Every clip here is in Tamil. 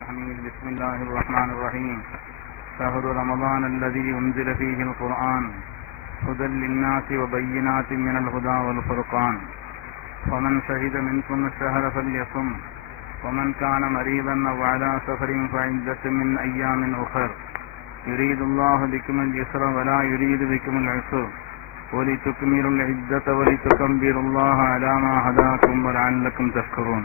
حميد. بسم الله الرحمن الرحيم. شهر رمضان الذي أنزل فيه القرآن هدى للناس وبينات من الهدى والفرقان فمن شهد منكم الشهر فليصم ومن كان مريضا أو على سفر فعدة من أيام أخر يريد الله بكم اليسر ولا يريد بكم العسر ولتكملوا العدة ولتكبروا الله على ما هداكم ولعلكم تشكرون.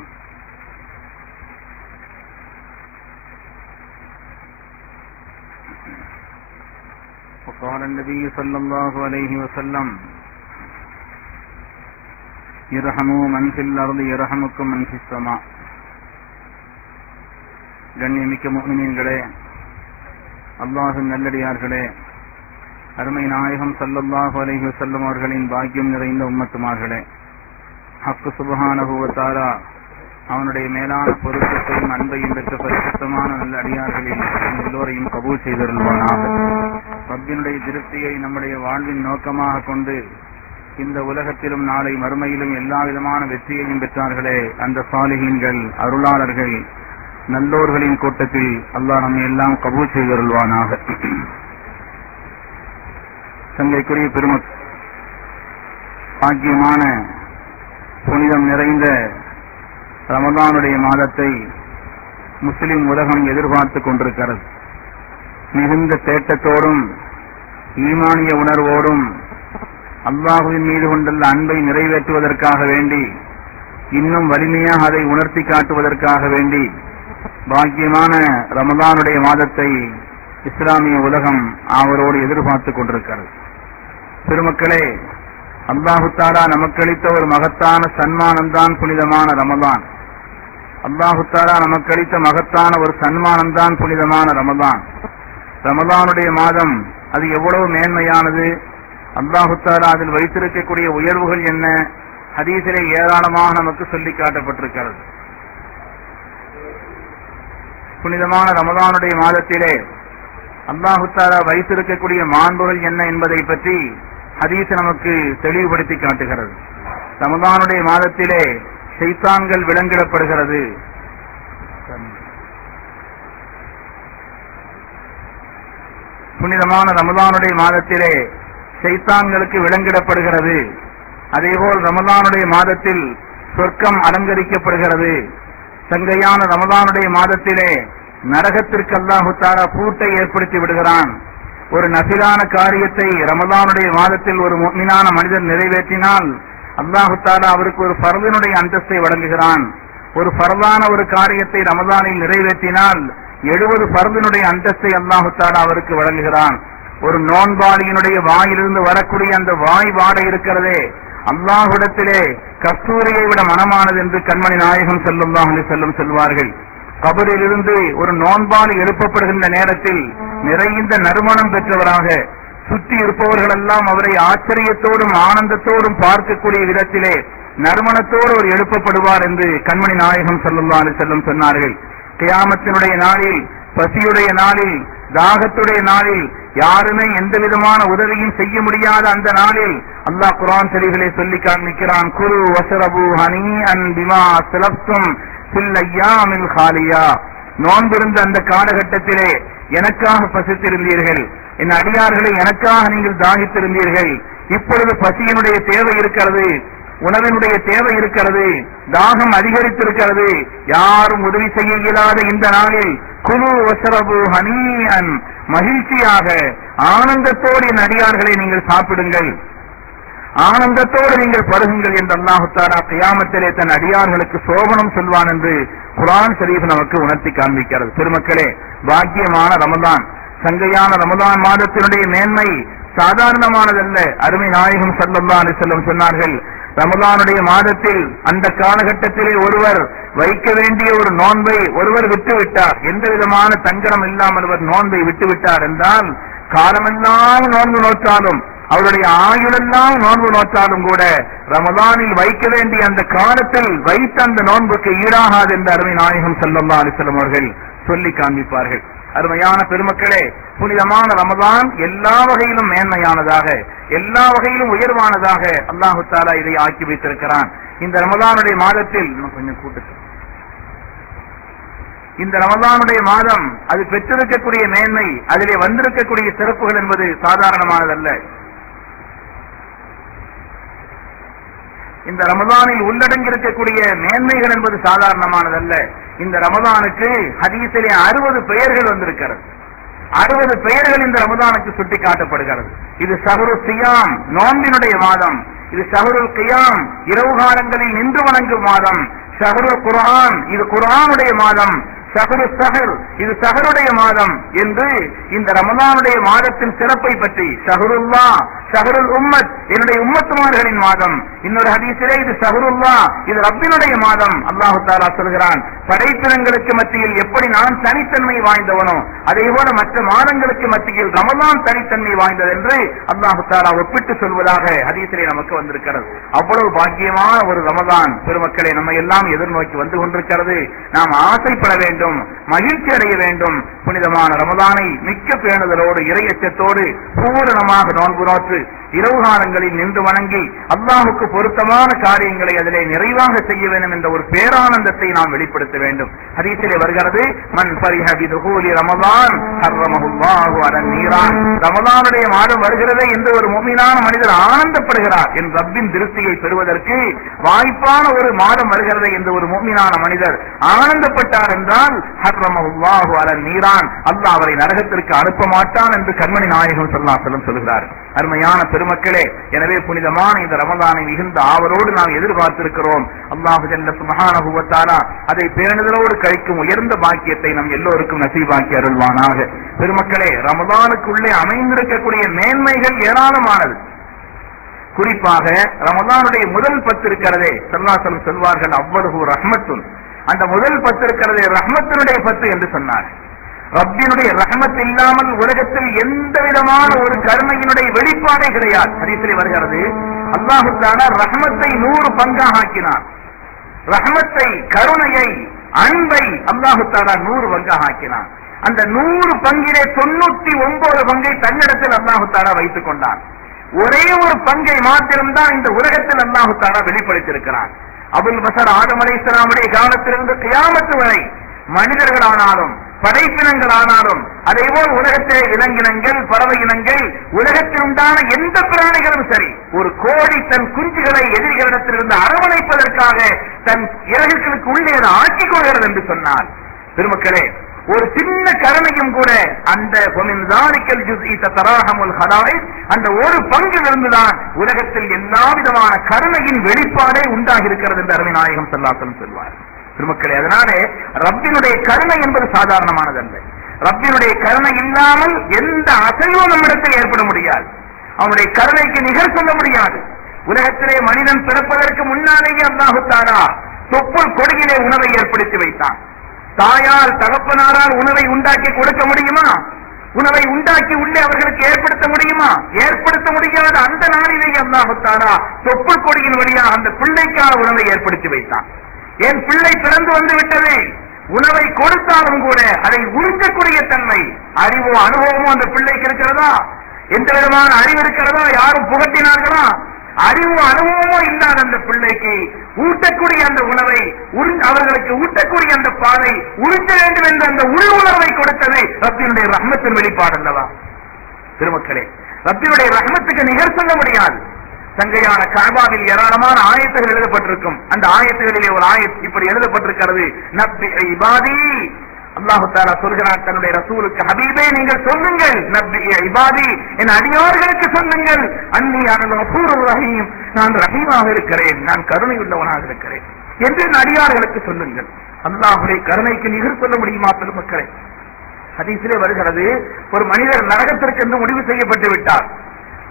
وقال النبي صلى الله عليه وسلم يرحموا من في الأرض يرحمكم من في السماء. கண்ணியமிக்க முஃமினீன்களே, அல்லாஹ்வின் நல்லடியார்களே, அருமை நாயகம் ஸல்லல்லாஹு அலைஹி வஸல்லம் அவர்களின் பாக்கியம் நிறைந்த உம்மத்துமார்களே, ஹக் சுப்ஹானஹு வ தஆலா அவனுடைய மேலான பொருத்தத்தையும் அன்பையும் பெற்ற பரிசுத்தமான நல்ல அடியார்களில் எல்லோரையும் கபூல் செய்தருள்வானாக. ரப்பினுடைய திருப்தியை நம்முடைய வாழ்வின் நோக்கமாக கொண்டு இந்த உலகத்திலும் நாளை மறுமையிலும் எல்லா விதமான வெற்றியையும் பெற்றார்களே அந்த சாலிஹீன்கள், அருளாளர்கள், நல்லோர்களின் கூட்டத்தில் அல்லாஹ் நம்மை எல்லாம் கபூல் செய்தருள்வானாக. சங்கைக்குரிய பாக்கியமான புனிதம் நிறைந்த ரமதானுடைய மாதத்தை முஸ்லிம் உலகம் எதிர்பார்த்து கொண்டிருக்கிறது. மிகுந்த தேட்டத்தோடும் ஈமானிய உணர்வோடும் அல்லாஹுவின் மீது கொண்டுள்ள அன்பை நிறைவேற்றுவதற்காக வேண்டி, இன்னும் வலிமையாக அதை உணர்த்தி காட்டுவதற்காக வேண்டி பாக்கியமான ரமதானுடைய மாதத்தை இஸ்லாமிய உலகம் அவரோடு எதிர்பார்த்து கொண்டிருக்கிறது. பெருமக்களே, அல்லாஹு தஆலா நமக்களித்த ஒரு மகத்தான சன்மானம்தான் புனிதமான ரமதான். அல்லாஹு தஆலா நமக்களித்த மகத்தான ஒரு சன்மானம்தான் புனிதமான ரமதான். ரமதானுடைய மாதம் அது எவ்வளவு மேன்மையானது, அல்லாஹு தஆலா அதில் வைத்திருக்கக்கூடிய உயர்வுகள் என்ன, ஹதீஸிலே ஏராளமாக நமக்கு சொல்லி காட்டப்பட்டிருக்கிறது. புனிதமான ரமதானுடைய மாதத்திலே அல்லாஹு தஆலா வைத்திருக்கக்கூடிய மாண்புகள் என்ன என்பதை பற்றி ஹதீஸ் நமக்கு தெளிவுபடுத்தி காட்டுகிறது. ரமதானுடைய மாதத்திலே ஷைத்தான்கள் விலங்கிடப்படுகிறது. புனிதமான ரமதானுடைய மாதத்திலே ஷைத்தான்களுக்கு விலங்கிடப்படுகிறது. அதேபோல் ரமதானுடைய மாதத்தில் சொர்க்கம் அலங்கரிக்கப்படுகிறது. சங்கையான ரமதானுடைய மாதத்திலே நரகத்திற்கு அல்லாஹு தஆலா பூட்டை ஏற்படுத்தி விடுகிறான். ஒரு நஃபிலான காரியத்தை ரமதானுடைய மாதத்தில் ஒரு முஃமினான மனிதர் நிறைவேற்றினால் அல்லாஹு தஆலா அவருக்கு ஒரு ஃபர்தினுடைய அந்தஸ்தை வழங்குகிறான். ஒரு ஃபர்தான ஒரு காரியத்தை ரமதானில் நிறைவேற்றினால் 70 ஃபர்தினுடைய அந்தஸ்தை அல்லாஹு தஆலா அவருக்கு வழங்குகிறான். ஒரு நோன்பாளியினுடைய வாயிலிருந்து வரக்கூடிய அந்த வாய் வாடை இருக்கிறதே, அல்லாஹ்விடத்திலே கஸ்தூரியை விட மனமானது என்று கண்மணி நாயகம் ஸல்லல்லாஹு அலைஹி வஸல்லம் சொல்வார்கள். கபரிலிருந்து ஒரு நோன்பாளி எழுப்பப்படுகின்ற நேரத்தில் நிறைந்த நறுமணம் பெற்றவராக சுற்றி இருப்பவர்கள் எல்லாம் அவரை ஆச்சரியத்தோடும் ஆனந்தத்தோடும் பார்க்கக்கூடிய விதத்திலே நறுமணத்தோடு அவர் எழுப்பப்படுவார் என்று கண்மணி நாயகம் ஸல்லல்லாஹு அலைஹி வஸல்லம் சொன்னார்கள். கியாமத்தினுடைய நாளில், பசியுடைய நாளில், தாகத்துடைய நாளில் யாருமே எந்த விதமான உதவியும் செய்ய முடியாத அந்த நாளில் அல்லாஹ் குர்ஆன் ஷரீஃபிலே சொல்லி காண்பிக்கிறான், குல் வஸ்ரபு ஹனீஅன் பிமா அஸ்லஃப்தும் ஃபில் அய்யாமில் காலியா. நோன்பிருந்த அந்த காலகட்டத்திலே எனக்காக பசித்திருந்தீர்கள், என் அடியார்களை எனக்காக நீங்கள் தாகித்திருந்தீர்கள். இப்பொழுது பசியினுடைய தேவை இருக்கிறது, உணவினுடைய தேவை இருக்கிறது, தாகம் அதிகரித்திருக்கிறது. யாரும் உதவி செய்ய இயலாத இந்த நாளில் குலு வஸ்ரபு ஹனீஅன், மகிழ்ச்சியாக ஆனந்தத்தோடு என் அடியார்களை நீங்கள் சாப்பிடுங்கள், ஆனந்தத்தோடு நீங்கள் பருகுங்கள் என்று அல்லாஹு தஆலா கியாமத்திலே தன் அடியார்களுக்கு சோபனம் சொல்வான் என்று குர்ஆன் ஷரீஃப் நமக்கு உணர்த்தி காண்பிக்கிறது. பெருமக்களே, பாக்கியமான ரமதான், சங்கையான ரமதான் மாதத்தினுடைய மேன்மை சாதாரணமானதல்ல. அருமை நாயகம் ஸல்லல்லாஹு அலைஹி வஸல்லம் சொன்னார்கள், ரமதானுடைய மாதத்தில் அந்த காலகட்டத்திலே ஒருவர் வைக்க வேண்டிய ஒரு நோன்பை ஒருவர் விட்டுவிட்டார், எந்த விதமான தங்கரம் இல்லாமல் அவர் நோன்பை விட்டுவிட்டார் என்றால், காலமெல்லாம் நோன்பு நோற்றாலும், அவருடைய ஆயுளெல்லாம் நோன்பு நோற்றாலும் கூட ரமதானில் வைக்க வேண்டிய அந்த காலத்தில் வைத்த அந்த நோன்புக்கு ஈடாகாது என்று அருமை நாயகம் ஸல்லல்லாஹு அலைஹி வஸல்லம் அவர்கள் சொல்லி காண்பிப்பார்கள். அருமையான பெருமக்களே, புனிதமான ரமதான் எல்லா வகையிலும் மேன்மையானதாக, எல்லா வகையிலும் உயர்வானதாக அல்லாஹு தஆலா இதை ஆக்கி வைத்திருக்கிறான். இந்த ரமதானுடைய மாதத்தில் கொஞ்சம் கூட்டத்தில் இந்த ரமலானுடைய மாதம் அது பெற்றிருக்கக்கூடிய மேன்மை, அதிலே வந்திருக்கக்கூடிய சிறப்புகள் என்பது சாதாரணமானதல்ல. இந்த ரமலானில் உள்ளடங்கியிருக்கக்கூடிய மேன்மைகள் என்பது சாதாரணமானதல்ல. இந்த ரமலானுக்கு ஹதீஸிலே 60 பெயர்கள் வந்திருக்கிறது. 60 பெயர்கள் இந்த ரமலானுக்கு சுட்டி காட்டப்படுகிறது. இது ஷஹ்ரு சியாம், நோன்பினுடைய மாதம். இது ஷஹ்ருல் கியாம், இரவு காலங்களில் நின்று வணங்கும் மாதம். ஷஹ்ருல் குர்ஆன், இது குர்ஆனுடைய மாதம். ஷஹ்ரு ஷஹர், இது ஷஹருடைய மாதம் என்று இந்த ரமலானுடைய மாதத்தின் சிறப்பை பற்றி ஷஹ்ருல்லா, ஷஹ்ருல் உம்மத், என்னுடைய உம்மத்துமார்களின் மாதம். இன்னொரு ஹதீஸிலே இது ஷஹ்ருல்லா, இது ரப்பினுடைய மாதம். அல்லாஹ் தஆலா சொல்கிறான், படைப்பினங்களுக்கு மத்தியில் எப்படி நான் தனித்தன்மை வாய்ந்தவனோ அதே போல மற்ற மாதங்களுக்கு மத்தியில் ரமலான் தனித்தன்மை வாய்ந்தது என்று அல்லாஹ் தஆலா ஒப்பிட்டு சொல்வதாக ஹதீஸிலே நமக்கு வந்திருக்கிறது. அவ்வளவு பாக்கியமான ஒரு ரமலான் பெருமக்களை நம்ம எல்லாம் எதிர்நோக்கி வந்து கொண்டிருக்கிறது. நாம் ஆசைப்பட வேண்டும், மகிழ்ச்சி அடைய வேண்டும். புனிதமான ரமலானை மிக்க பேணுதலோடு இறையச்சத்தோடு பூரணமாக நோன்பு நோற்று இரவு காலங்களில் நின்று வணங்கி அல்லாஹுக்கு பொருத்தமான காரியங்களை அதிலே நிறைவாக செய்ய வேண்டும் என்ற ஒரு பேரானந்தத்தை நாம் வெளிப்படுத்த வேண்டும். ஹதீஸிலே வருகிறது, மன் ஃபரிஹ பிதுஹூலி ரமலான் ஹர்ரமஹுல்லாஹு அலன் நீரான். ரமலானுடைய மாதம் வருகிறதே என்று ஒரு முஃமினான மனிதர் ஆனந்தப்படுகிறார். என் ரப்பின் திருப்தியை பெறுவதற்கு வாய்ப்பான ஒரு மாதம் வருகிறது என்று ஒரு முஃமினான மனிதர் ஆனந்தப்பட்டார் என்றால் ஹர்ரமஹுல்லாஹு அலன் நீரான், அல்லாஹ் அவரை நரகத்திற்கு அனுப்ப மாட்டான் என்று கண்மணி நாயகம் ஸல்லல்லாஹு அலைஹி வஸல்லம் சொல்கிறார். அருமையான பெருமக்களே, எனவே புனிதமான இந்த ரமலானை மிகுந்த ஆவலோடு நாம் எதிர்பார்த்திருக்கிறோம். அல்லாஹ் ஜல்ல சுப்ஹானஹு வ தஆலா அதை பேணுதலோடு கழிக்கும் உயர்ந்த பாக்கியத்தை நம் எல்லோருக்கும் நசீபாக்கி அருள்வானாக. பெருமக்களே, ரமலானுக்குள்ளே அமைந்திருக்கக்கூடிய மேன்மைகள் ஏராளமானது. குறிப்பாக ரமலானுடைய முதல் 10 இருக்கிறதே, ஸல்லல்லாஹு அலைஹி வஸல்லம் சொல்வார்கள், அவ்வளவு ரஹ்மத்துன், அந்த முதல் 10 இருக்கிறதே ரஹ்மத்தினுடைய 10 என்று சொன்னார். ரப்பினுடைய ரஹ்மத் இல்லாமல் உலகத்தில் எந்த விதமான ஒரு கருணையினுடைய வெளிப்பாடே கிடையாது. ஹதீஸிலே வருகிறது, அல்லாஹ் தஆலா ரஹ்மத்தை 100 பங்காக ஆக்கினார். ரஹ்மத்தை, கருணையை, அன்பை அல்லாஹ் தஆலா 100 பங்காக ஆக்கினார். அந்த 100 பங்கிலே 99 பங்கை தன்னிடத்தில் அல்லாஹ் தஆலா வைத்துக் கொண்டான். ஒரே ஒரு பங்கை மாத்திரம்தான் இந்த உலகத்தில் அல்லாஹ் தஆலா வெளிப்படுத்தியிருக்கிறான். அபுல் பஷர் ஆதம் அலைஹிஸ்ஸலாமுடைய காலத்திலிருந்து கியாமத் வரை மனிதர்களானாலும் படைப்பினங்களானாலும் அதேபோல் உலகத்திலே விலங்கினங்கள், பறவை இனங்கள், உலகத்தில் உண்டான எந்த பிராணிகளும் சரி, ஒரு கோழி தன் குஞ்சுகளை எதிரிகளிடத்திலிருந்து அரவணைப்பதற்காக தன் இறகுகளுக்கு உள்ளே ஆக்கிக் கொள்கிறது என்று சொன்னார். பெருமக்களே, ஒரு சின்ன கருணையும் கூட அந்த அந்த ஒரு பங்கிலிருந்துதான் உலகத்தில் எல்லா விதமான கருணையின் வெளிப்பாடே உண்டாகி இருக்கிறது என்று அருமை நாயகம் ஸல்லல்லாஹு அலைஹி வஸல்லம் சொல்வார். பெருமக்களே, அதனாலே ரப்பினுடைய கருணை என்பது சாதாரணமானதல்ல. ரப்பினுடைய கருணை இல்லாமல் எந்த அசைவும் நம்மிடத்தில் ஏற்பட முடியாது. அவனுடைய கருணைக்கு நிகர் சொல்ல முடியாது. உலகத்திலே மனிதன் பிறப்பதற்கு முன்னாலேயே அல்லாஹ் தஆலா தொப்புள் கொடியிலே உணவை ஏற்படுத்தி வைத்தான். தாயால் தகப்பனாரால் உணவை உண்டாக்கி கொடுக்க முடியுமா? உணவை உண்டாக்கி உள்ளே அவர்களுக்கு ஏற்படுத்த முடியுமா? ஏற்படுத்த முடியாத அந்த நாளிலேயே அல்லாஹ் தஆலா தொப்புள் கொடியின் வழியாக அந்த பிள்ளைக்கான உணவை ஏற்படுத்தி வைத்தான். என் பிள்ளை பிறந்து வந்து விட்டது, உணவை கொடுத்தாலும் கூட அதை உறிஞ்சக்கூடிய தன்மை, அறிவோ அனுபவமோ அந்த பிள்ளைக்கு இருக்கிறதா? எந்த விதமான அறிவு இருக்கிறதா? யாரும் புகட்டினார்களா? அறிவோ அனுபவமோ இல்லாத அந்த பிள்ளைக்கு ஊட்டக்கூடிய அந்த உணவை, அவர்களுக்கு ஊட்டக்கூடிய அந்த பாலை உறிஞ்ச வேண்டும் என்ற அந்த உள் உணர்வை கொடுத்தது ரப்பினுடைய ரஹ்மத்தின் வெளிப்பாடு அல்லவா? பெருமக்களே, ரப்பினுடைய ரஹ்மத்துக்கு நிகர் சொல்ல முடியாது. சங்கையான கஅபாவில் ஏராளமான ஆயத்துகள் எழுதப்பட்டிருக்கும். அந்த ஆயத்துகளிலே ஒரு ஆயத் இப்படி எழுதப்பட்டிருக்கிறது, நப்பி இபாதி, அல்லாஹ் தஆலா சொல்கிறான் தன்னுடைய ரசூலுக்கு, ஹபீபே நீங்கள் சொல்லுங்கள், நப்பி இபாதி, என் அடியார்களுக்கு சொல்லுங்கள், அன்னி அனல் கஃபூருர் ரஹீம், நான் ரஹீமாக இருக்கிறேன், நான் கருணை உள்ளவனாக இருக்கிறேன் என்று என் அடியார்களுக்கு சொல்லுங்கள். அல்லாஹ்வுடைய கருணைக்கு நிகர் சொல்ல முடியுமா? பெருமக்களே, ஹதீஸிலே வருகிறது, ஒரு மனிதர் நரகத்திற்கு என்று முடிவு செய்யப்பட்டு விட்டார்.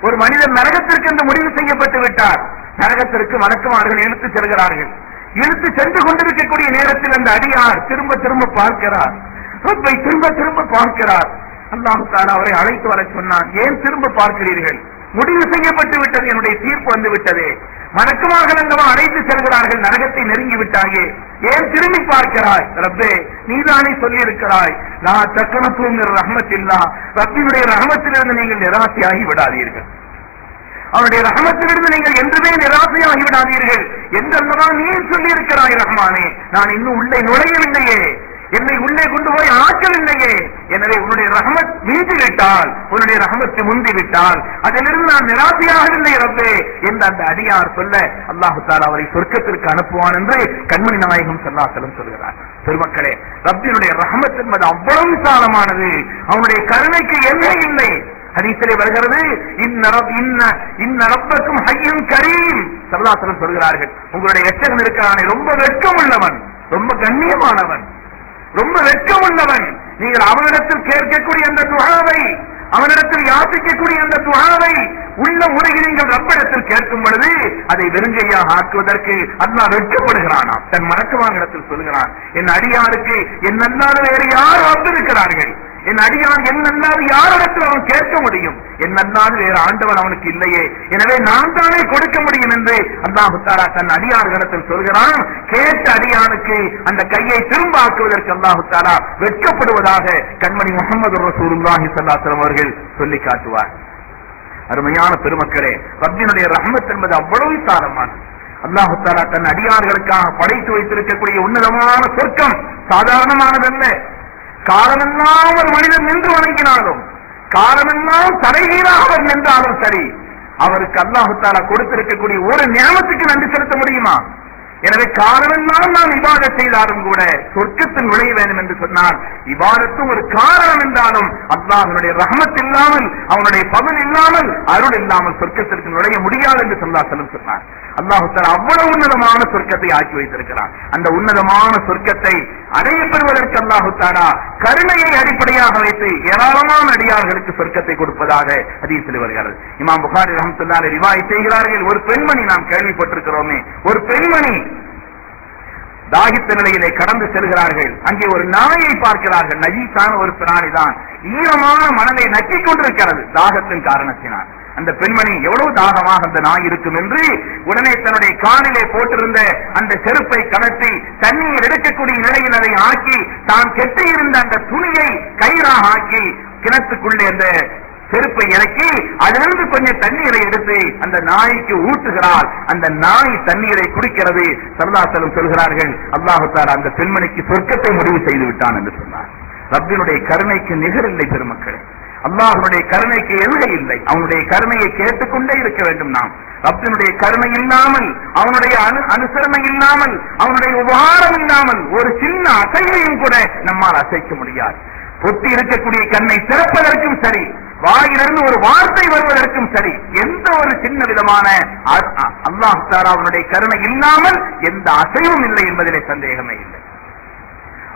ஒரு மனிதர் நரகத்திற்கு என்று முடிவு செய்யப்பட்டு விட்டார். நரகத்திற்கு மலக்குமார்கள் இழுத்து செல்கிறார்கள். இழுத்து சென்று கொண்டிருக்கக்கூடிய நேரத்தில் அந்த அடியார் திரும்ப திரும்ப பார்க்கிறார், ரப்பை திரும்ப திரும்ப பார்க்கிறார். அல்லாஹ் தஆலா அவரை அழைத்து வர சொன்னான். ஏன் திரும்ப பார்க்கிறீர்கள்? முடிவு செய்யப்பட்டு விட்டது, என்னுடைய தீர்ப்பு வந்து விட்டது. மலக்குமார்கள் அங்கமா அழைத்து செல்கிறார்கள், நரகத்தை நெருங்கி விட்டாயே, ஏன் திரும்பி பார்க்கிறாய்? ரப்பே, நீதானே சொல்லி இருக்கிறாய், நான் தக்கனத்துங்கிற ரஹ்மத்தில்லா, ரப்பினுடைய ரஹ்மத்திலிருந்து நீங்கள் நிராசையாகி விடாதீர்கள், அவனுடைய ரஹ்மத்திலிருந்து நீங்கள் என்றுமே நிராசையாகி விடாதீர்கள் என்றெல்லாம் நீ சொல்லி இருக்கிறாய் ரஹ்மானே. நான் இன்னும் உள்ளே நுழையவில்லையே, என்னை உள்ளே கொண்டு போய் ஆக்கவில்லையே. எனவே உன்னுடைய ரஹமத் மிஞ்சிவிட்டால், உன்னுடைய ரஹமத்து முந்திவிட்டால் அதிலிருந்து நான் நிராசையாகவில்லை ரப்பே என்று அந்த அடியார் சொல்ல அல்லாஹு தஆலா அவரை சொர்க்கத்திற்கு அனுப்புவான் என்று கண்மணி நாயகம் ஸல்லல்லாஹு அலைஹி வஸல்லம் சொல்கிறார். பெருமக்களே, ரப்பினுடைய ரஹமத் என்பது அவ்வளவு விசாலமானது. அவனுடைய கருணைக்கு எல்லை இல்லை. ஹதீஸிலே வருகிறது, இன்ன ரப்பக்கும் ஹய்யுன் கரீம். ஸல்லல்லாஹு அலைஹி வஸல்லம் சொல்கிறார்கள், உங்களுடைய எச்சகன் இருக்கிறானே ரொம்ப வெட்கம் உள்ளவன், ரொம்ப கண்ணியமானவன், ரொம்ப வெட்கம் உள்ளவன். நீங்கள் அவனிடத்தில் கேட்கக்கூடிய அந்த துஆவை, அவனிடத்தில் யாசிக்கக்கூடிய அந்த துஆவை உள்ள முறையில் நீங்கள் ரப்பிடத்தில் கேட்கும் பொழுது அதை வெறுங்கையாக ஆக்குவதற்கு அல்லாஹ் வெட்கப்படுகிறானாம். தன் மலக்குமாரிடத்தில் சொல்கிறான், என் அடியாருக்கு என் அல்லாத வேறு யார் வந்திருக்கிறார்கள், என் அடியான் என் அல்லாது யாரிடத்தில் அவன் கேட்க முடியும், என் அல்லாது வேறு ஆண்டவன் அவனுக்கு இல்லையே, எனவே நான் தானே கொடுக்க முடியும் என்று அல்லாஹ் தஆலா தன் அடியார்களிடத்தில் சொல்கிறான். கேட்ட அடியானுக்கு அந்த கையை திரும்ப ஆக்குவதற்கு அல்லாஹ் தஆலா வெட்கப்படுவதாக கண்மணி முஹம்மது ரசூலுல்லாஹி ஸல்லல்லாஹு அலைஹி வஸல்லம் அவர்கள் சொல்லி காட்டுவார். அருமையான பெருமக்களே, ரப்பினுடைய ரஹ்மத் என்பது அவ்வளவு விசாலமானது. அல்லாஹ் தஆலா தன் அடியார்களுக்காக படைத்து வைத்திருக்கக்கூடிய உன்னதமான சொர்க்கம் சாதாரணமானதல்ல. காலமெல்லாம் ஒரு மனிதன் நின்று வணங்கினாலும், காலமெல்லாம் தலைகீழாக அவர் நின்றாலும் சரி, அவருக்கு அல்லாஹ் தஆலா கொடுத்திருக்கக்கூடிய ஒரு நியமத்துக்கு நன்றி செலுத்த முடியுமா? எனவே காரணமெல்லாம் நாம் இபாதத் செய்தாலும் கூட சொர்க்கத்தில் நுழைய வேண்டும் என்று சொன்னால் இபாதத்தும் ஒரு காரணம் என்றாலும் அல்லாஹ்வுடைய ரஹ்மத் இல்லாமல், அவனுடைய பதன் இல்லாமல், அருள் இல்லாமல் சொர்க்கத்திற்கு நுழைய முடியாது என்று சொன்னார். அல்லாஹ் தஆலா அவ்வளவு உன்னதமான சொர்க்கத்தை ஆக்கி வைத்திருக்கிறார். அந்த உன்னதமான சொர்க்கத்தை அடைய பெறுவதற்கு அல்லாஹ் தஆலா கருணையை அடிப்படையாக வைத்து ஏராளமான அடியார்களுக்கு சொர்க்கத்தை கொடுப்பதாக ஹதீஸில் வருகிறது. இமாம் புகாரி ரஹ்மத்துல்லாஹி அலைஹி ரிவாயத் செய்கிறார்கள், ஒரு பெண்மணி, நாம் கேள்விப்பட்டிருக்கிறோமே, ஒரு பெண்மணி தாகித்த நிலையிலே கடந்து செல்கிறார்கள். அங்கே ஒரு நாயை பார்க்கிறார்கள். நஜீஸான ஒரு பிராணிதான், ஈரமான மணலை நக்கிக் கொண்டிருக்கிறது தாகத்தின் காரணத்தினால். அந்த பெண்மணி எவ்வளவு தாகமாக அந்த நாய் இருக்கும் என்று உடனே தன்னுடைய காலிலே போட்டிருந்த அந்த செருப்பை கலட்டி தண்ணீர் எடுக்கக்கூடிய நிலையில் அதை ஆக்கி, தான் கெட்டியிருந்த அந்த துணியை கயிறாக ஆக்கி கிணத்துக்குள்ளே அந்த செருப்பை இறக்கி அதிலிருந்து கொஞ்சம் தண்ணீரை எடுத்து அந்த நாய்க்கு ஊட்டுகிறாள். அந்த நாய் தண்ணீரை குடிக்கிறது. ஸல்லல்லாஹு அலைஹி வஸல்லம் சொல்கிறார்கள், அல்லாஹ் தஆலா அந்த பெண்மணிக்கு சொர்க்கத்தை முடிவு செய்து விட்டான் என்று சொன்னார். ரப்பினுடைய கருணைக்கு நிகரில்லை பெருமக்களே. அல்லாஹ்வுடைய கருணைக்கு எல்லை இல்லை. அவனுடைய கருணையை கேட்டுக்கொண்டே இருக்க வேண்டும் நாம். ரப்பினுடைய கருணை இல்லாமல், அவனுடைய அனுசரணை இல்லாமல், அவனுடைய உபகாரம் இல்லாமல் ஒரு சின்ன அசைவையும் கூட நம்மால் அசைக்க முடியாது. பொத்தி இருக்கக்கூடிய கண்ணை திறப்பதற்கும் சரி, வாயிலிருந்து ஒரு வார்த்தை வருவதற்கும் சரி, எந்த ஒரு சின்ன விதமான அல்லாஹ் தஆலா அவனுடைய கருணை இல்லாமல் எந்த அசைவும் இல்லை என்பதிலே சந்தேகமே இல்லை.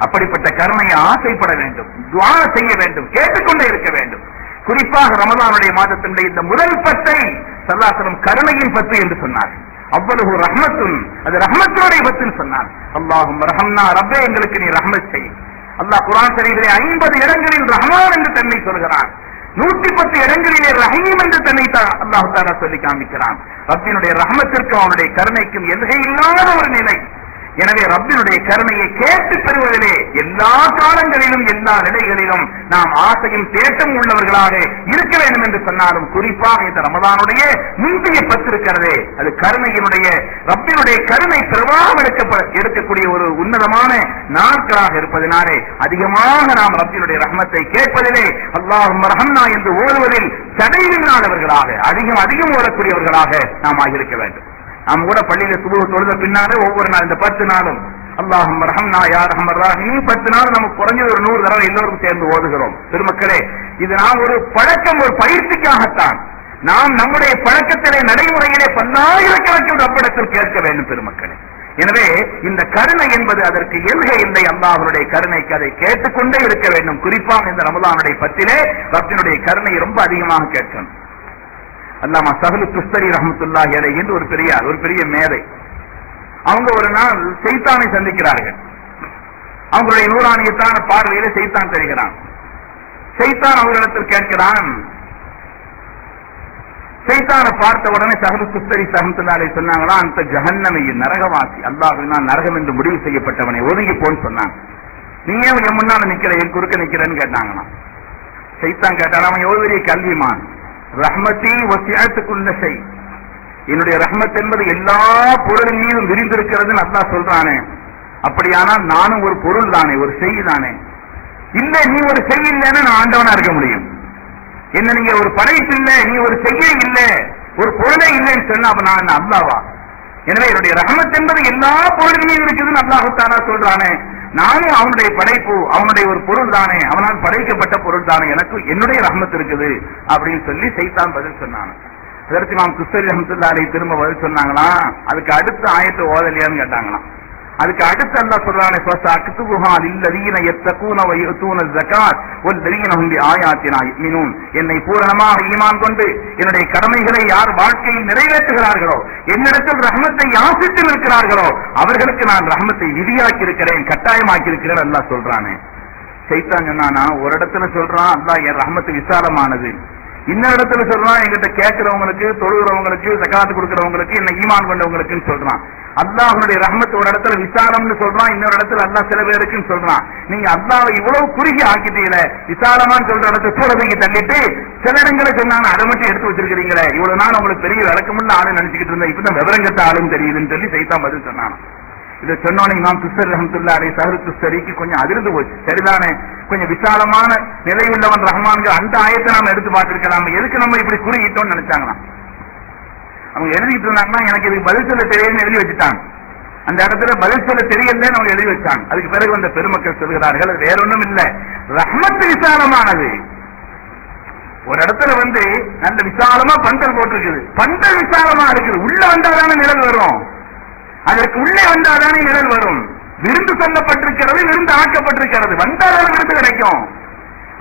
அப்படிப்பட்ட கருணையை ஆசைப்பட வேண்டும், துஆ செய்ய வேண்டும், கேட்டுக்கொண்டே இருக்க வேண்டும். குறிப்பாக ரமலானுடைய மாதத்தினுடைய இந்த முதல் பத்தை ஸல்லல்லாஹு அலைஹி வஸல்லம் கருணையின் பத்து என்று சொன்னார். அவ்வளவு ரஹ்மத்துன், அது ரஹ்மத்துடைய பத்து சொன்னார். அல்லாஹும்ம ரஹம்னா, ரப்பே எங்களுக்கு நீ ரஹ்மத் செய். அல்லாஹ் குர்ஆன் ஷரீஃபிலே 50 இடங்களில் ரஹ்மான் என்று தன்னை சொல்கிறான். 110 இடங்களிலே ரஹீம் என்று தன்னை அல்லாஹ் தஆலா சொல்லி காண்பிக்கிறான். ரப்பினுடைய ரஹ்மத்திற்கும் அவனுடைய கருணைக்கும் எல்லை இல்லாத ஒரு நிலை. எனவே ரப்பினுடைய கருணையை கேட்டு பெறுவதிலே எல்லா காலங்களிலும் எல்லா நிலைகளிலும் நாம் ஆசையும் தேட்டம் உள்ளவர்களாக இருக்க வேண்டும் என்று சொன்னாலும், குறிப்பாக இந்த ரமலானுடைய முந்தைய பத்து இருக்கிறதே, அது கருணையினுடைய ரப்பினுடைய கருணை பிரவாகம் எடுக்கக்கூடிய ஒரு உன்னதமான நாட்களாக இருப்பதனாலே அதிகமாக நாம் ரப்பினுடைய ரஹ்மத்தை கேட்பதிலே அல்லாஹும்ம ரஹம்னா என்று ஓதுவதில் தடையில்லாதவர்களாக அதிகம் ஓடக்கூடியவர்களாக நாம் ஆகியிருக்க வேண்டும். நாம் கூட பள்ளியில சுபஹ் தொழுத பின்னாலே ஒவ்வொரு நாள் இந்த 10 நாளும் அல்லாஹும்ம ரஹம்னா யா அர்ஹமர் ராஹிமீன் 10 நாள் நமக்கு குறைஞ்சது ஒரு 100 தடவை எல்லோரும் சேர்ந்து ஓதுகிறோம். பெருமக்களே, இது நாம் ஒரு பழக்கம், ஒரு பயிற்சிக்காகத்தான் நாம் நம்முடைய பழக்கத்திலே நடைமுறையிலே பல்லாயிரக்கணக்கில் ரப்பிடத்தில் கேட்க வேண்டும் பெருமக்களே. எனவே இந்த கருணை என்பது அதற்கு எல்கை இல்லை. அல்லாஹ்வுடைய கருணைக்கு அதை கேட்டுக்கொண்டே இருக்க வேண்டும். குறிப்பாக இந்த ரமலானுடைய பத்திலே ரப்பினுடைய கருணை ரொம்ப அதிகமாக கேட்கணும். அல்லாமா சஹீஹ் துஸ்தரி ரஹ்மத்துல்லாஹி அலைஹி என்று ஒரு பெரிய மேதை, அவங்க ஒரு நாள் சைத்தானை சந்திக்கிறார்கள். அவங்களுடைய நூறானியத்தான பார்வையில சைத்தான் தெரிகிறான். சைத்தான் அவர்களிடத்தில் கேட்கிறான். சைத்தானை பார்த்த உடனே சஹீஹ் துஸ்தரி ரஹ்மத்துல்லாஹி அலைஹி சொன்னாங்களா, அந்த ஜஹன்னமியின் நரகவாசி, அல்லாஹ் நான் நரகம் என்று முடிவு செய்யப்பட்டவனை ஒதுங்கி போன்னு சொன்னான். நீ ஏன் என் முன்னால நிக்கிற, என் குறுக்க நிக்கிறேன்னு கேட்டாங்களாம். சைத்தான் கேட்டான், அவன் எவ்வளவு பெரிய கல்விமான், ரஹ்மத்தி வசிஅத் குல்ல ஷை, என்னுடைய ரஹ்மத் என்பது எல்லா பொருளின் மீதும் விரிந்திருக்கிறதுன்னு அல்லாஹ் சொல்றானே, அப்படியானால் நானும் ஒரு பொருள் தானே, ஒரு செய் தானே. இல்ல நீ ஒரு செய் இல்லைன்னு நான் ஆண்டவனா இருக்க முடியும். என்ன நீங்க ஒரு படைப்பு இல்ல, நீ ஒரு செய்ய இல்ல, ஒரு பொருளே இல்லைன்னு சொன்னா அப்ப நான் என்ன அல்லாவா? எனவே என்னுடைய ரஹமத் என்பது எல்லா பொருளுமே இருக்குதுன்னு அல்லாஹ் தஆலா சொல்றானே, நானும் அவனுடைய படைப்பு, அவனுடைய ஒரு பொருள் தானே, அவனால் படைக்கப்பட்ட பொருள் தானே, எனக்கு என்னுடைய ரஹமத் இருக்குது அப்படின்னு சொல்லி சைத்தான் பதில் சொன்னான். அதற்கு இமாம் குஸ்ஸரி ரஹ்மத்துல்லாஹி அலைஹி திரும்ப பதில் சொன்னாங்களா, அதுக்கு அடுத்த ஆயத்தை ஓதலையான்னு கேட்டாங்களாம். அதுக்கு அடுத்து அல்லாஹ் சொல்றானே, ஃபஸஅக்துபுஹா லில்லதீன யத்தகூன வ யுத்தூன ஸகாத் வல்லதீன ஹும் பிஆயாத்தினா யுமினூன். என்னை பூரணமாக ஈமான் கொண்டு என்னுடைய கடமைகளை யார் வாழ்க்கையில் நிறைவேற்றுகிறார்களோ, என்னிடத்தில் ரஹ்மத்தை யாசித்து இருக்கிறார்களோ அவர்களுக்கு நான் ரஹ்மத்தை விதியாக்கி இருக்கிறேன், கட்டாயமாக்கி இருக்கிறேன் அல்லாஹ் சொல்றானே. சைத்தான் சொன்னானா, ஒரு இடத்துல சொல்றான் அல்லாஹ் என் ரஹ்மத்து விசாலமானது, இன்னொரு இடத்துல சொல்றான் என்கிட்ட கேட்கிறவங்களுக்கு, தொழுகிறவங்களுக்கு, ஜகாத் கொடுக்கிறவங்களுக்கு, என்ன ஈமான் கொண்டவங்களுக்குன்னு சொல்றான். அல்லாஹ்வுடைய ரஹ்மத் ஒரு இடத்துல விசாலம்னு சொல்றான், இன்னொரு இடத்துல அல்லாஹ் சில பேருக்குன்னு சொல்றான். நீங்க அல்லாஹ்வை இவ்வளவு குறுகி ஆக்கிட்டீங்களே, விசாலமான்னு சொல்ற இடத்துல சூழலைக்கு தள்ளிட்டு சில இடங்களை சொன்னாங்க அதை மட்டும் எடுத்து வச்சிருக்கிறீங்களே, இவ்வளவு நாள் உங்களுக்கு பெரிய விளக்கமுள்ள ஆளு நினைச்சுக்கிட்டு இருந்தேன், இப்பதான் விவரங்கட்ட ஆளும் தெரியுதுன்னு சொல்லி சைத்தான் பதில் சொன்னான். இதை சொன்னோன்னு இமாம் துஸ்ஸரி ரஹ்மத்துல்லாஹி அலைஹி சஹீஹ் துஸ்ஸரிக்கு கொஞ்சம் அதிர்ந்து போச்சு. சரிதானே, கொஞ்சம் விசாலமான நிலை உள்ளவன் ரஹ்மான்கள் அந்த ஆயத்தை நாம எடுத்து பார்த்திருக்கலாம், எதுக்கு நம்ம இப்படி குறியிட்டோம்னு நினைச்சாங்களாம். அவங்க எழுதிட்டு இருந்தாங்கன்னா எனக்கு இதுக்கு பதில் சொல்ல தெரியும்னு எழுதி வச்சுட்டாங்க. அந்த இடத்துல பதில் சொல்ல தெரியலன்னு அவங்க எழுதி வச்சாங்க. அதுக்கு பிறகு வந்த பெருமக்கள் சொல்கிறார்கள், அது வேற ஒண்ணும் இல்ல, ரஹ்மத் விசாலமானது. ஒரு இடத்துல நல்ல விசாலமா பந்தல் போட்டிருக்குது, பந்தல் விசாலமா இருக்குது, உள்ள வந்தாதானே நிழல் வரும், அதற்கு உள்ளே வந்தாதானே நிழல் வரும். விருந்து சொல்லப்பட்டிருக்கிறது, விருந்து ஆக்கப்பட்டிருக்கிறது, வந்தாதான விருந்து கிடைக்கும்.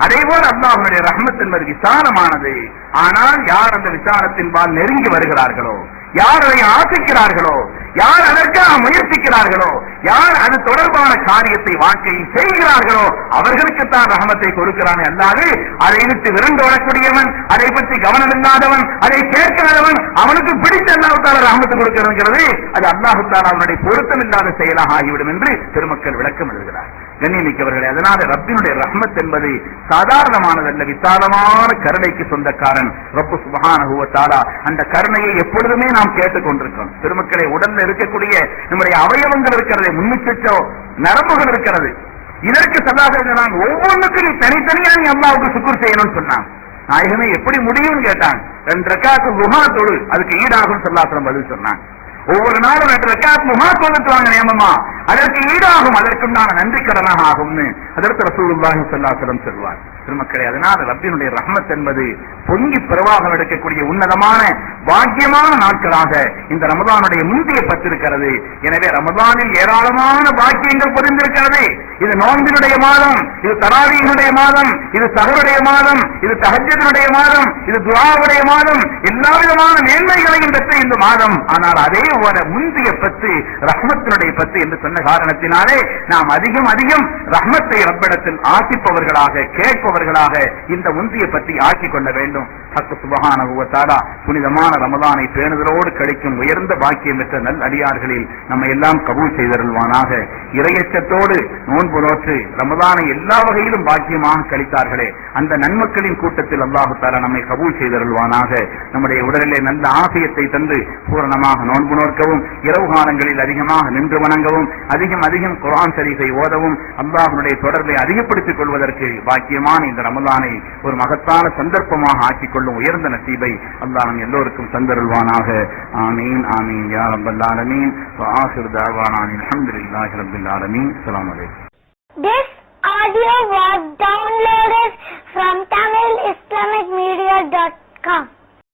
அதே போல அல்லாஹ்வுடைய ரஹ்மத் என்பது விசாலமானது. ஆனால் யார் அந்த விசாலத்தின்பால் நெருங்கி வருகிறார்களோ, யார் அதை ஆசிக்கிறார்களோ, யார் அதற்காக முயற்சிக்கிறார்களோ, யார் அது தொடர்பான காரியத்தை வாழ்க்கையில் செய்கிறார்களோ அவர்களுக்குத்தான் ரஹமத்தை கொடுக்கிறானே அல்லாது அதை விட்டு விரண்டு வரக்கூடியவன், அதை பற்றி கவனம் இல்லாதவன், அதை கேட்காதவன், அவனுக்கு பிடித்த அல்லாஹ் தஆலா ரஹமத்து கொடுக்கிறது, அது அல்லாஹ் தஆலா அவனுடைய பொருத்தம் இல்லாத செயலாக ஆகிவிடும் என்று பெருமக்கள் விளக்கம் எழுதுகிறார். கண்ணியமிக்கவர்களே, அதனால ரப்பினுடைய ரஹ்மத் என்பது சாதாரணமானதல்ல, விசாலமான கருணைக்கு சொந்தக்காரன் ரப்பு சுப்ஹானஹு வ தஆலா. அந்த கருணையை எப்பொழுதுமே நாம் கேட்டுக்கொண்டிருக்கிறோம். பெருமக்களே, உடல்ல இருக்கக்கூடிய நம்முடைய அவயவங்கள் இருக்கிறது, 300 நரம்புகள் இருக்கிறது. இதற்கு சல்லாஹ் ஒவ்வொன்றுக்கும் நீ தனித்தனியா நீ அல்லாஹ்வுக்கு சுக்ர் செய்யணும்னு சொன்னான். நாயகமே எப்படி முடியும்னு கேட்டான். 2 ரக்காத் லுஹா தொழு, அதுக்கு ஈடாகும் ஸல்லல்லாஹு பதில் சொன்னான். ஒவ்வொரு நாளும் 2 ரக்காத் லுஹா தொழுவாங்க நியமமா, அதற்கு ஈடாகும், அதற்குண்டான நன்றி கடனாக ஆகும்னு அதற்கு ரசூலுல்லாஹி ஸல்லல்லாஹு அலைஹி வஸல்லம் சொல்வார். பெருமக்களே, அதனால் ரப்பினுடைய ரஹ்மத் என்பது பொங்கி பிரவாகம் எடுக்கக்கூடிய உன்னதமான பாக்கியமான நாட்களாக இந்த ரமதானுடைய முந்தைய பத்திருக்கிறது. எனவே ரமதானில் ஏராளமான பாக்கியங்கள் பொதிந்திருக்கிறது. இது நோன்பினுடைய மாதம், இது தராவீஹுடைய மாதம், இது சஹருடைய மாதம், இது தஹஜ்ஜுடைய மாதம், இது துஆவுடைய மாதம், எல்லா விதமான மேன்மைகளையும் பெற்ற இந்த மாதம். ஆனால் அதே போல முந்தைய பத்து ரஹ்மத்தினுடைய பத்து என்று சொன்ன காரணத்தினாலே நாம் அதிகம் அதிகம் ரஹ்மத்தை ரப்பிடத்தில் ஆசிப்பவர்களாக, கேட்பவர்களாக இந்த முந்திய பற்றி ஆக்கிக் கொள்ள வேண்டும். ஹக் சுப்ஹானஹு வ தஆலா புனிதமான ரமதானை பேணுதலோடு கழிக்கும் உயர்ந்த பாக்கியம் பெற்ற நல் அடியார்களில் நம்ம எல்லாம் கபூல் செய்தருள்வானாக. இறையச்சத்தோடு நோன்பு நோற்று ரமதானை எல்லா வகையிலும் பாக்கியமாக கழித்தார்களே, அந்த நன்மக்களின் கூட்டத்தில் அல்லாஹு தஆலா நம்மை கபூல் செய்தருள்வானாக. நம்முடைய உடலிலே நல்ல ஆசியத்தை தந்து பூரணமாக நோன்பு நோற்கவும், இரவு காலங்களில் அதிகமாக நின்று வணங்கவும், அதிகம் அதிகம் குர்ஆன் ஷரீஃபை ஓதவும், அல்லாஹ்வுடைய தொடர்பை அதிகப்படுத்திக் கொள்வதற்கு பாக்கியமான இந்த ரமதானை ஒரு மகத்தான சந்தர்ப்பமாக ஆக்கிக் கொள்ளும் உயர்ந்த நசீபை அல்லாஹ் நம் எல்லோருக்கும் தந்தருள்வானாக. ஆமீன் ஆமீன் யா ரப்பல் ஆலமீன். வ ஆகிரு தஅவானா அல்ஹம்துலில்லாஹி ரப்பில் ஆலமீன். அஸ்ஸலாமு அலைக்கும். This audio was downloaded from tamilbayan.com.